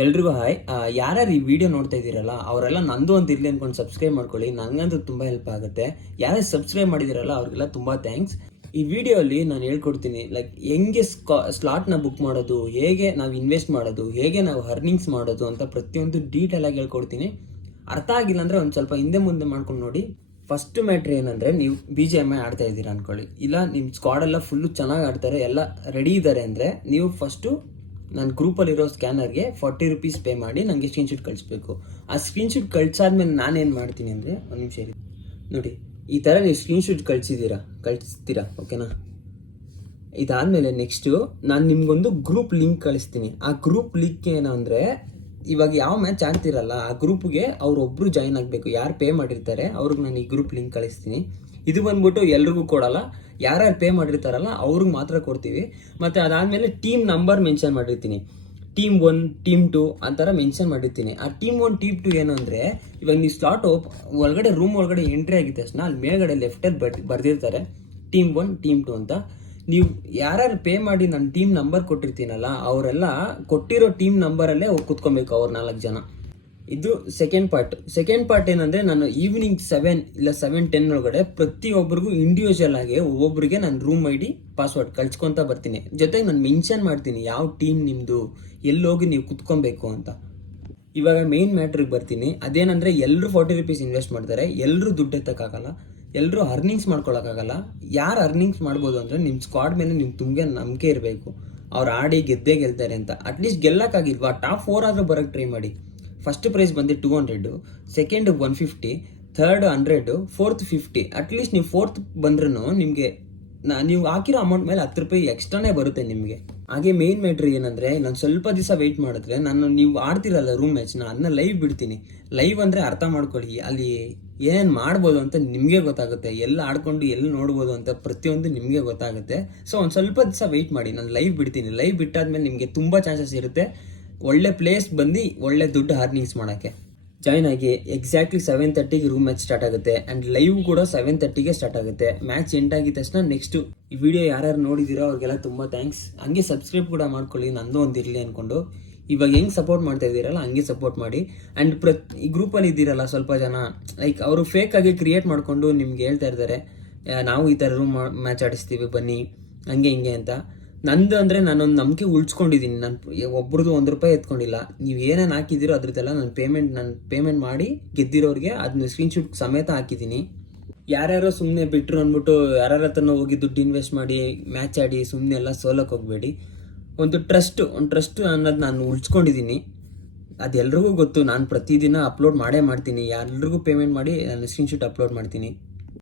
ಎಲ್ರಿಗೂ ಹಾಯ್. ಯಾರ್ಯಾರು ಈ ವಿಡಿಯೋ ನೋಡ್ತಾ ಇದ್ದೀರಲ್ಲ, ಅವರೆಲ್ಲ ನಂದು ಅಂತ ಇರಲಿ ಅನ್ಕೊಂಡು ಸಬ್ಸ್ಕ್ರೈಬ್ ಮಾಡ್ಕೊಳ್ಳಿ ನನಗಂತೂ ತುಂಬ ಹೆಲ್ಪ್ ಆಗುತ್ತೆ. ಯಾರ್ಯಾರು ಸಬ್ಸ್ಕ್ರೈಬ್ ಮಾಡಿದಿರಲ್ಲ ಅವ್ರಿಗೆಲ್ಲ ತುಂಬ ಥ್ಯಾಂಕ್ಸ್ ಈ ವಿಡಿಯೋಲಿ ನಾನು ಹೇಳ್ಕೊಡ್ತೀನಿ ಲೈಕ್ ಹೆಂಗೆ ಸ್ಕಾ ಸ್ಲಾಟ್ನ ಬುಕ್ ಮಾಡೋದು, ಹೇಗೆ ನಾವು ಇನ್ವೆಸ್ಟ್ ಮಾಡೋದು, ಹೇಗೆ ನಾವು ಅರ್ನಿಂಗ್ಸ್ ಮಾಡೋದು ಅಂತ ಪ್ರತಿಯೊಂದು ಡೀಟೇಲಾಗಿ ಹೇಳ್ಕೊಡ್ತೀನಿ. ಅರ್ಥ ಆಗಿಲ್ಲ ಅಂದರೆ ಒಂದು ಸ್ವಲ್ಪ ಹಿಂದೆ ಮುಂದೆ ಮಾಡ್ಕೊಂಡು ನೋಡಿ. ಫಸ್ಟ್ ಮ್ಯಾಟ್ರ್ ಏನಂದರೆ, ನೀವು ಬಿ ಜಿ ಎಂ ಐ ಆಡ್ತಾ ಇದ್ದೀರಾ ಅನ್ಕೊಳ್ಳಿ. ಇಲ್ಲ ನಿಮ್ಮ ಸ್ಕ್ವಾಡ್ ಎಲ್ಲ ಫುಲ್ಲು ಚೆನ್ನಾಗಿ ಆಡ್ತಾರೆ, ಎಲ್ಲ ರೆಡಿ ಇದ್ದಾರೆ ಅಂದರೆ, ನೀವು ಫಸ್ಟು ನನ್ನ ಗ್ರೂಪಲ್ಲಿರೋ ಸ್ಕ್ಯಾನರ್ಗೆ ಫಾರ್ಟಿ ರುಪೀಸ್ ಪೇ ಮಾಡಿ ನನಗೆ ಸ್ಕ್ರೀನ್ಶೀಟ್ ಕಳಿಸ್ಬೇಕು. ಆ ಸ್ಕ್ರೀನ್ಶೀಟ್ ಕಳ್ಸಾದ್ಮೇಲೆ ನಾನೇನು ಮಾಡ್ತೀನಿ ಅಂದರೆ ಒಂದು ನಿಮಿಷ ಇರಿ. ನೋಡಿ, ಈ ಥರ ನೀವು ಸ್ಕ್ರೀನ್ಶೀಟ್ ಕಳಿಸಿದ್ದೀರಾ? ಕಳಿಸ್ತೀರಾ? ಓಕೆನಾ ಇದಾದಮೇಲೆ ನೆಕ್ಸ್ಟು ನಾನು ನಿಮ್ಗೊಂದು ಗ್ರೂಪ್ ಲಿಂಕ್ ಕಳಿಸ್ತೀನಿ. ಆ ಗ್ರೂಪ್ ಲಿಂಕ್ ಏನು ಅಂದರೆ, ಇವಾಗ ಯಾವ ಮ್ಯಾಚ್ ಆಡ್ತಿರಲ್ಲ, ಆ ಗ್ರೂಪ್ಗೆ ಅವ್ರೊಬ್ರು ಜಾಯ್ನ್ ಆಗಬೇಕು. ಯಾರು ಪೇ ಮಾಡಿರ್ತಾರೆ, ಅವ್ರಿಗೆ ನಾನು ಈ ಗ್ರೂಪ್ ಲಿಂಕ್ ಕಳಿಸ್ತೀನಿ. ಇದು ಬಂದ್ಬಿಟ್ಟು ಎಲ್ರಿಗೂ ಕೊಡಲ್ಲ. ಯಾರ್ಯಾರು ಪೇ ಮಾಡಿರ್ತಾರಲ್ಲ, ಅವ್ರಿಗೆ ಮಾತ್ರ ಕೊಡ್ತೀವಿ. ಮತ್ತು ಅದಾದಮೇಲೆ ಟೀಮ್ ನಂಬರ್ ಮೆನ್ಷನ್ ಮಾಡಿರ್ತೀನಿ. ಟೀಮ್ ಒನ್ ಟೀಮ್ ಟು ಆ ಥರ ಮೆನ್ಷನ್ ಮಾಡಿರ್ತೀನಿ. ಆ ಟೀಮ್ ಒನ್ ಟೀಮ್ ಟು ಏನು ಅಂದರೆ, ಇವಾಗ ನೀವು ಸ್ಲಾಟ್ ಒಳಗಡೆ ರೂಮ್ ಒಳಗಡೆ ಎಂಟ್ರಿ ಆಗಿದ ತಕ್ಷಣ ಅಲ್ಲಿ ಮೇಲ್ಗಡೆ ಲೆಫ್ಟಲ್ಲಿ ಬರ್, ಬರ್ದಿರ್ತಾರೆ. ಟೀಮ್ ಒನ್ ಟೀಮ್ ಟು ಅಂತ. ನೀವು ಯಾರ್ಯಾರು ಪೇ ಮಾಡಿ ನನ್ನ ಟೀಮ್ ನಂಬರ್ ಕೊಟ್ಟಿರ್ತೀನಲ್ಲ, ಅವರೆಲ್ಲ ಕೊಟ್ಟಿರೋ ಟೀಮ್ ನಂಬರಲ್ಲೇ ಕುತ್ಕೊಬೇಕು ಅವ್ರು ನಾಲ್ಕು ಜನ. ಇದು ಸೆಕೆಂಡ್ ಪಾರ್ಟ್ ಸೆಕೆಂಡ್ ಪಾರ್ಟ್ ಏನಂದ್ರೆ ನಾನು ಈವ್ನಿಂಗ್ ಸೆವೆನ್ ಇಲ್ಲ ಸೆವೆನ್ ಟೆನ್ ಒಳಗಡೆ ಪ್ರತಿಯೊಬ್ಬರಿಗೂ ಇಂಡಿವಿಜುವಲ್ ಆಗಿ ಒಬ್ಬೊಬ್ಬರಿಗೆ ನಾನು ರೂಮ್ ಐ ಡಿ ಪಾಸ್ವರ್ಡ್ ಕಳ್ಸ್ಕೊಂತ ಬರ್ತೀನಿ. ಜೊತೆಗೆ ನಾನು ಮೆನ್ಷನ್ ಮಾಡ್ತೀನಿ ಯಾವ ಟೀಮ್ ನಿಮ್ಮದು ಎಲ್ಲೋಗಿ ನೀವು ಕುತ್ಕೊಬೇಕು ಅಂತ. ಇವಾಗ ಮೇನ್ ಮ್ಯಾಟ್ರಿಗೆ ಬರ್ತೀನಿ. ಅದೇನಂದ್ರೆ ಎಲ್ಲರೂ ಫಾರ್ಟಿ ರುಪೀಸ್ ಇನ್ವೆಸ್ಟ್ ಮಾಡ್ತಾರೆ ಎಲ್ಲರೂ ದುಡ್ಡು ಎತ್ತಕ್ಕಾಗಲ್ಲ ಎಲ್ಲರೂ ಅರ್ನಿಂಗ್ಸ್ ಮಾಡ್ಕೊಳಕ್ಕಾಗಲ್ಲ. ಯಾರು ಅರ್ನಿಂಗ್ಸ್ ಮಾಡ್ಬೋದು ಅಂದರೆ ನಿಮ್ಮ ಸ್ಕ್ವಾಡ್ ಮೇಲೆ ನಿಮ್ಗೆ ತುಂಬ ನಂಬಿಕೆ ಇರಬೇಕು. ಅವ್ರು ಆಡಿ ಗೆದ್ದೇ ಗೆಲ್ತಾರೆ ಅಂತ. ಅಟ್ಲೀಸ್ಟ್ ಗೆಲ್ಲಕ್ಕಾಗಿಲ್ವಾ ಟಾಪ್ ಫೋರ್ ಆದರೂ ಬರೋಕ್ಕೆ ಟ್ರೈ ಮಾಡಿ. ಫಸ್ಟ್ ಪ್ರೈಸ್ ಬಂದು two hundred second one fifty third hundred fourth fifty at least ನೀವು ಫೋರ್ತ್ ಬಂದ್ರೂ ನಿಮಗೆ ನಾ ನೀವು ಹಾಕಿರೋ ಅಮೌಂಟ್ ಮೇಲೆ ಹತ್ತು ರೂಪಾಯಿ ಎಕ್ಸ್ಟ್ರಾನೇ ಬರುತ್ತೆ ನಿಮಗೆ. ಹಾಗೆ ಮೇನ್ ಮ್ಯಾಟ್ರ್ ಏನಂದರೆ, ನಾನು ಸ್ವಲ್ಪ ದಿವಸ ವೆಯ್ಟ್ ಮಾಡಿದ್ರೆ ನಾನು ನೀವು ಆಡ್ತಿರಲ್ಲ ರೂಮ್ ಮ್ಯಾಚ್ನ ಅದನ್ನ ಲೈವ್ ಬಿಡ್ತೀನಿ. ಲೈವ್ ಅಂದರೆ ಅರ್ಥ ಮಾಡ್ಕೊಳ್ಳಿ, ಅಲ್ಲಿ ಏನೇನು ಮಾಡ್ಬೋದು ಅಂತ ನಿಮಗೆ ಗೊತ್ತಾಗುತ್ತೆ, ಎಲ್ಲ ಆಡ್ಕೊಂಡು ಎಲ್ಲಿ ನೋಡ್ಬೋದು ಅಂತ ಪ್ರತಿಯೊಂದು ನಿಮಗೆ ಗೊತ್ತಾಗುತ್ತೆ. ಸೊ ಒಂದು ಸ್ವಲ್ಪ ದಿವಸ ವೆಯ್ಟ್ ಮಾಡಿ, ನಾನು ಲೈವ್ ಬಿಡ್ತೀನಿ. ಲೈವ್ ಬಿಟ್ಟಾದ್ಮೇಲೆ ನಿಮಗೆ ತುಂಬ ಚಾನ್ಸಸ್ ಇರುತ್ತೆ. ಒಳ್ಳೆ ಪ್ಲೇಸ್ ಬಂದು ಒಳ್ಳೆ ದುಡ್ಡು ಅರ್ನಿಂಗ್ಸ್ ಮಾಡೋಕ್ಕೆ. ಜಾಯ್ನ್ ಆಗಿ ಎಕ್ಸಾಕ್ಟ್ಲಿ ಸೆವೆನ್ ತರ್ಟಿಗೆ ರೂಮ್ ಮ್ಯಾಚ್ ಸ್ಟಾರ್ಟ್ ಆಗುತ್ತೆ ಆ್ಯಂಡ್ ಲೈವ್ ಕೂಡ ಸೆವೆನ್ ತರ್ಟಿಗೆ ಸ್ಟಾರ್ಟ್ ಆಗುತ್ತೆ. ಮ್ಯಾಚ್ ಎಂಟ್ ಆಗಿದ ತಕ್ಷಣ ನೆಕ್ಸ್ಟು ಈ ವಿಡಿಯೋ ಯಾರ್ಯಾರು ನೋಡಿದ್ದೀರೋ ಅವ್ರಿಗೆಲ್ಲ ತುಂಬ ಥ್ಯಾಂಕ್ಸ್ ಹಂಗೆ ಸಬ್ಸ್ಕ್ರೈಬ್ ಕೂಡ ಮಾಡ್ಕೊಳ್ಳಿ, ನಂದು ಒಂದು ಇರಲಿ ಅಂದ್ಕೊಂಡು ಇವಾಗ ಹೆಂಗೆ ಸಪೋರ್ಟ್ ಮಾಡ್ತಾ ಇದ್ದೀರಲ್ಲ, ಹಂಗೆ ಸಪೋರ್ಟ್ ಮಾಡಿ. ಆ್ಯಂಡ್ ಪ್ರತ್, ಈ ಗ್ರೂಪಲ್ಲಿ ಇದ್ದೀರಲ್ಲ ಸ್ವಲ್ಪ ಜನ ಲೈಕ್ ಅವರು ಫೇಕ್ ಆಗಿ ಕ್ರಿಯೇಟ್ ಮಾಡಿಕೊಂಡು ನಿಮ್ಗೆ ಹೇಳ್ತಾ ಇರ್ತಾರೆ ನಾವು ಈ ಥರ ರೂಮ್ ಮ್ಯಾಚ್ ಆಡಿಸ್ತೀವಿ, ಬನ್ನಿ, ಹಂಗೆ, ಹಿಂಗೆ ಅಂತ. ನಂದು ಅಂದರೆ ನಾನೊಂದು ನಂಬಿಕೆ ಉಳ್ಸ್ಕೊಂಡಿದ್ದೀನಿ ನಾನು ಒಬ್ರದ್ದು ಒಂದು ರೂಪಾಯಿ ಎತ್ಕೊಂಡಿಲ್ಲ. ನೀವು ಏನೇನು ಹಾಕಿದ್ದೀರೋ ಅದ್ರದ್ದೆಲ್ಲ ನಾನು ಪೇಮೆಂಟ್ ನಾನು ಪೇಮೆಂಟ್ ಮಾಡಿ ಗೆದ್ದಿರೋರಿಗೆ ಅದನ್ನ ಸ್ಕ್ರೀನ್ಶೂಟ್ ಸಮೇತ ಹಾಕಿದ್ದೀನಿ ಯಾರ್ಯಾರೋ ಸುಮ್ಮನೆ ಬಿಟ್ಟರು ಅಂದ್ಬಿಟ್ಟು ಯಾರ್ಯಾರ ಹತ್ರ ಹೋಗಿ ದುಡ್ಡು ಇನ್ವೆಸ್ಟ್ ಮಾಡಿ ಮ್ಯಾಚ್ ಆಡಿ ಸುಮ್ಮನೆ ಎಲ್ಲ ಸೋಲಕ್ಕೆ ಹೋಗಬೇಡಿ. ಒಂದು ಟ್ರಸ್ಟ್ ಒಂದು ಟ್ರಸ್ಟ್ ಅನ್ನೋದು ನಾನು ಉಳ್ಸ್ಕೊಂಡಿದ್ದೀನಿ ಅದೆಲ್ರಿಗೂ ಗೊತ್ತು, ನಾನು ಪ್ರತಿದಿನ ಅಪ್ಲೋಡ್ ಮಾಡೇ ಮಾಡ್ತೀನಿ. ಎಲ್ರಿಗೂ ಪೇಮೆಂಟ್ ಮಾಡಿ, ನಾನು ಸ್ಕ್ರೀನ್ಶೂಟ್ ಅಪ್ಲೋಡ್ ಮಾಡ್ತೀನಿ.